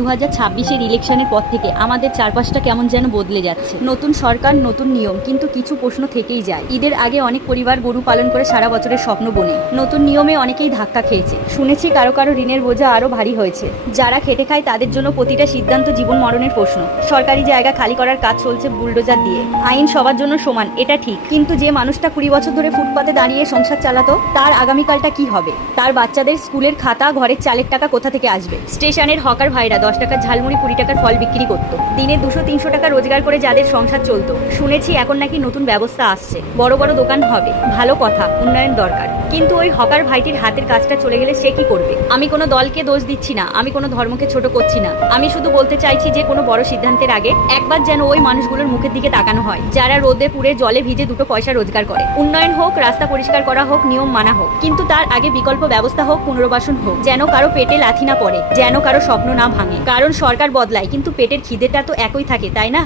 2026-এর ইলেকশনের পর থেকে আমাদের চারপাশটা কেমন যেন বদলে যাচ্ছে। নতুন সরকার, নতুন নিয়ম, কিন্তু কিছু প্রশ্ন থেকেই যায়। ঈদের আগে অনেক পরিবার গরু পালন করে সারা বছরের স্বপ্ন বোনে। নতুন নিয়মে অনেকেই ধাক্কা খেয়েছে। শুনেছি কারো কারো ঋণের বোঝা আরো ভারী হয়েছে। যারা খেটে খায় তাদের জন্য প্রতিটা সিদ্ধান্ত জীবন মরণের প্রশ্ন। সরকারি জায়গা খালি করার কাজ চলছে বুলডোজার দিয়ে। আইন সবার জন্য সমান, এটা ঠিক, কিন্তু যে মানুষটা 20 বছর ধরে ফুটপাতে দাঁড়িয়ে সংসার চালাতো, তার আগামীকালটা কি হবে? তার বাচ্চাদের স্কুলের খাতা, ঘরের চালের টাকা কোথা থেকে আসবে? স্টেশনের হকার ভাইরা 10 টাকার ঝালমুড়ি 20 টাকার ফল বিক্রি করতো। দিনে 200-300 টাকা রোজগার করে যাদের সংসার চলতো। শুনেছি এখন নাকি নতুন ব্যবস্থা আসছে, বড় বড় দোকান হবে। ভালো কথা, উন্নয়ন দরকার, কিন্তু ওই হকার ভাইটির হাতের কাজটা চলে গেলে সে কি করবে? আমি কোনো দলকে দোষ দিচ্ছি না, আমি কোনো ধর্মকে ছোট করছি না। আমি শুধু বলতে চাইছি যে কোনো বড় সিদ্ধান্তের আগে একবার যেন ওই মানুষগুলোর মুখের দিকে তাকানো হয়, যারা রোদে পুড়ে জলে ভিজে 2 পয়সা রোজগার করে। উন্নয়ন হোক, রাস্তা পরিষ্কার করা হোক, নিয়ম মানা হোক, কিন্তু তার আগে বিকল্প ব্যবস্থা হোক, পুনর্বাসন হোক, যেন কারো পেটে লাথি না পড়ে, যেন কারো স্বপ্ন না ভাঙে। কারণ সরকার বদলায়, কিন্তু পেটের খিদেটা তো একই থাকে, তাই না?